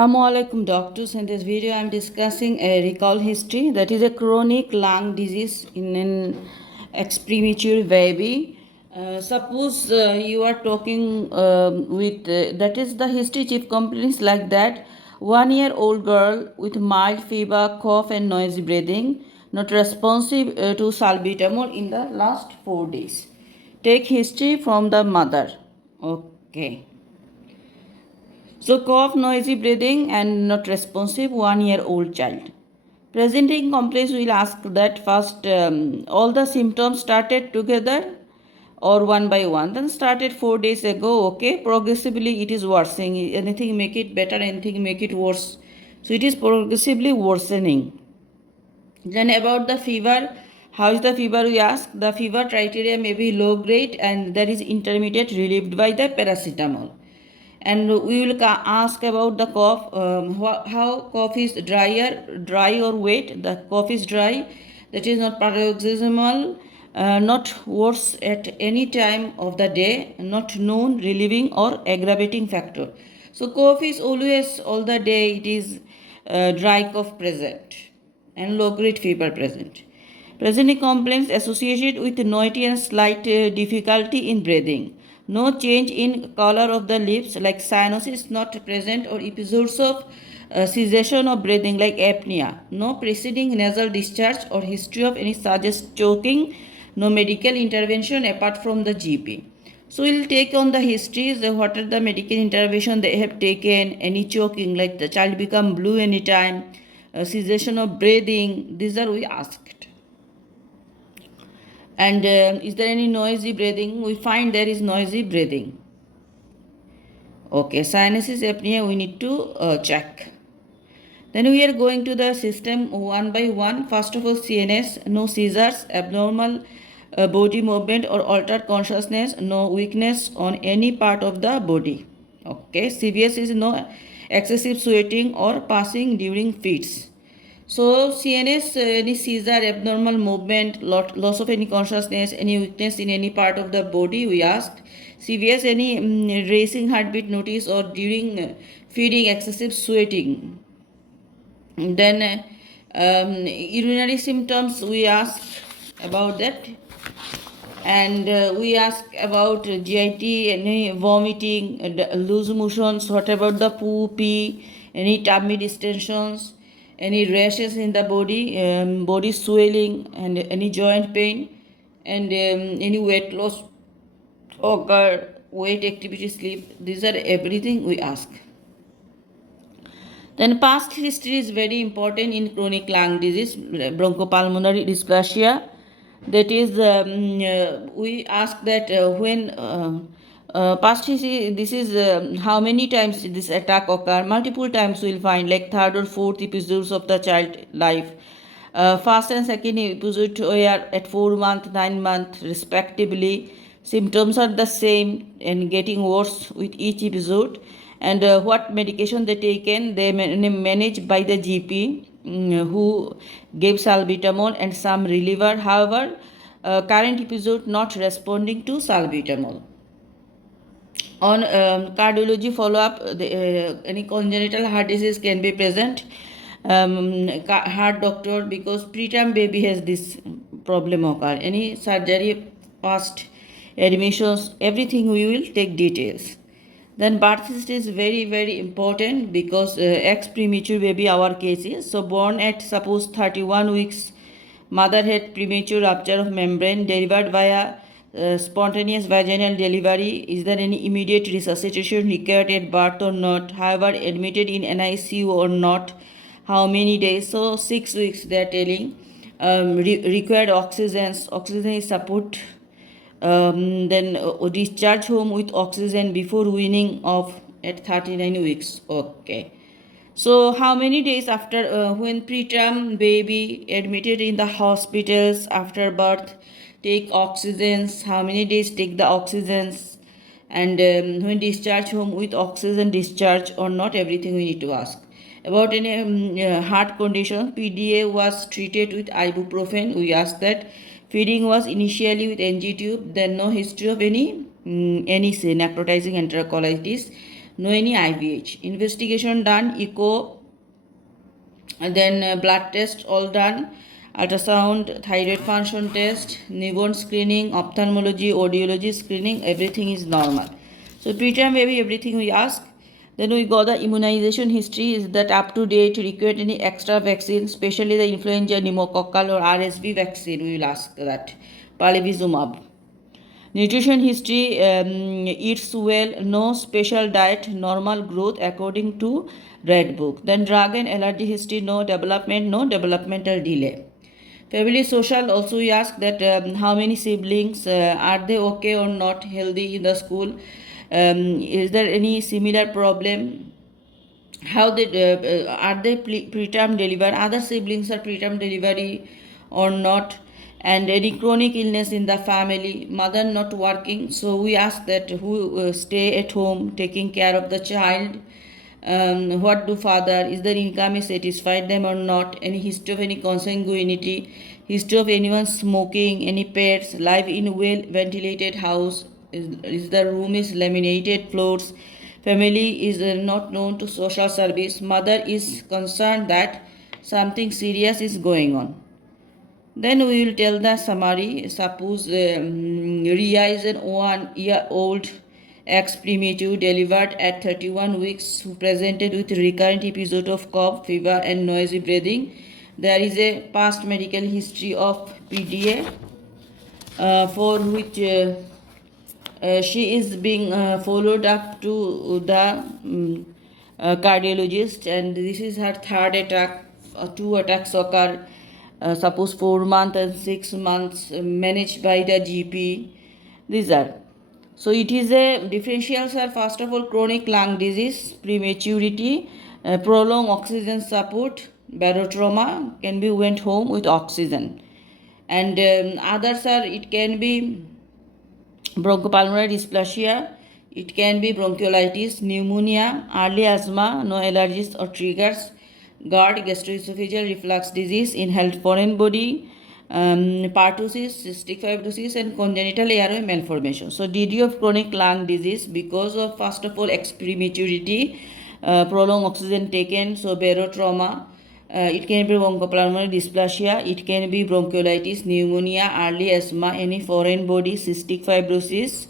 Assalamualaikum doctors. In this video, I am discussing a recall history, that is a chronic lung disease in an premature baby. Suppose you are talking with that is the history chief complaints like that. 1 year old girl with mild fever, cough, and noisy breathing, not responsive to salbutamol in the last 4 days. Take history from the mother. Okay. So, cough, noisy breathing, and not responsive 1 year old child. Presenting complaints will ask that first all the symptoms started together or one by one. Then started 4 days ago, okay. Progressively it is worsening. Anything make it better, anything make it worse. So it is progressively worsening. Then about the fever, how is the fever we ask? The fever criteria may be low grade and that is intermediate relieved by the paracetamol. And we will ask about the cough, how cough is dry or wet. The cough is dry, that is not paroxysmal, not worse at any time of the day, not known relieving or aggravating factor. So cough is always all the day, it is dry cough present and low grade fever present. Presenting complaints associated with nausea and slight difficulty in breathing. No change in color of the lips like cyanosis not present or episodes of cessation of breathing like apnea. No preceding nasal discharge or history of any suggest choking. No medical intervention apart from the GP. So we'll take on the histories, what are the medical intervention they have taken, any choking like the child become blue anytime, cessation of breathing, these are we asked. And is there any noisy breathing? We find there is noisy breathing. Okay, sinuses, apnea, we need to check. Then we are going to the system one by one. First of all, CNS, no seizures, abnormal body movement or altered consciousness, no weakness on any part of the body. Okay, CVS is no excessive sweating or passing during fits. So CNS, any seizure, abnormal movement, loss of any consciousness, any weakness in any part of the body, we asked. CVS, any racing heartbeat notice or during feeding, excessive sweating. Then urinary symptoms, we ask about that. And we ask about GIT, any vomiting, loose motions, what about the poo, pee, any tummy distensions, any rashes in the body, body swelling, and any joint pain, and any weight loss occur, weight activity sleep. These are everything we ask. Then past history is very important in chronic lung disease, bronchopulmonary dysplasia. That is, we ask that when past history, this is how many times this attack occur. Multiple times we will find like third or fourth episodes of the child life. First and second episode were at 4 months, 9 months respectively. Symptoms are the same and getting worse with each episode. And what medication they taken, they managed by the GP, who gave salbutamol and some reliever. However, current episode not responding to salbutamol. On cardiology follow-up, any congenital heart disease can be present. Heart doctor, because preterm baby has this problem occur. Any surgery, past admissions, everything we will take details. Then birth history is very very important because ex premature baby our case is so born at suppose 31 weeks, mother had premature rupture of membrane, delivered via spontaneous vaginal delivery. Is there any immediate resuscitation required at birth or not? However, admitted in NICU or not? How many days? So 6 weeks they are telling. Required oxygen is support. Then discharge home with oxygen before weaning off at 39 weeks. Okay. So how many days after when preterm baby admitted in the hospitals after birth take oxygens? How many days take the oxygens? And when discharge home with oxygen discharge or not, everything we need to ask. About any heart condition, PDA was treated with ibuprofen. We asked that. Feeding was initially with NG tube, then no history of any NEC, necrotizing enterocolitis, no any IVH. Investigation done, echo, and then blood test all done, ultrasound, thyroid function test, newborn screening, ophthalmology, audiology screening, everything is normal. So preterm baby, everything we ask. Then we got the immunization history, is that up to date, required any extra vaccine, especially the influenza, pneumococcal or RSV vaccine, we will ask that. Palivizumab. Nutrition history, eats well, no special diet, normal growth according to Red Book. Then drug and allergy history, no development, no developmental delay. Family social, also we ask that how many siblings, are they okay or not healthy in the school, is there any similar problem, how they are they preterm deliver, other siblings are preterm delivery or not, and any chronic illness in the family, mother not working, so we ask that who stay at home taking care of the child, what do father, is their income is satisfied them or not, any history of any consanguinity, history of anyone smoking, any pets, live in well ventilated house, is the room is laminated floors, family is not known to social service, mother is concerned that something serious is going on. Then we will tell the summary. Suppose Ria is an 1-year-old ex premature delivered at 31 weeks who presented with recurrent episode of cough, fever and noisy breathing. There is a past medical history of PDA for which she is being followed up to the cardiologist, and this is her third attack. Two attacks occur, suppose 4 months and 6 months, managed by the GP. These are. So it is a differentials are first of all chronic lung disease, prematurity, prolonged oxygen support, barotrauma, can be went home with oxygen, and others are, it can be bronchopulmonary dysplasia, it can be bronchiolitis, pneumonia, early asthma, no allergies or triggers, GERD, gastroesophageal reflux disease, inhaled foreign body, pertussis, cystic fibrosis, and congenital airway malformation. So, DD of chronic lung disease, because of first of all prematurity, prolonged oxygen taken, so barotrauma, it can be bronchopulmonary dysplasia, it can be bronchiolitis, pneumonia, early asthma, any foreign body, cystic fibrosis,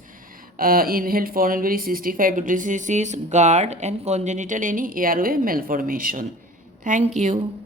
inhaled foreign body, cystic fibrosis, GERD, and congenital any airway malformation. Thank you.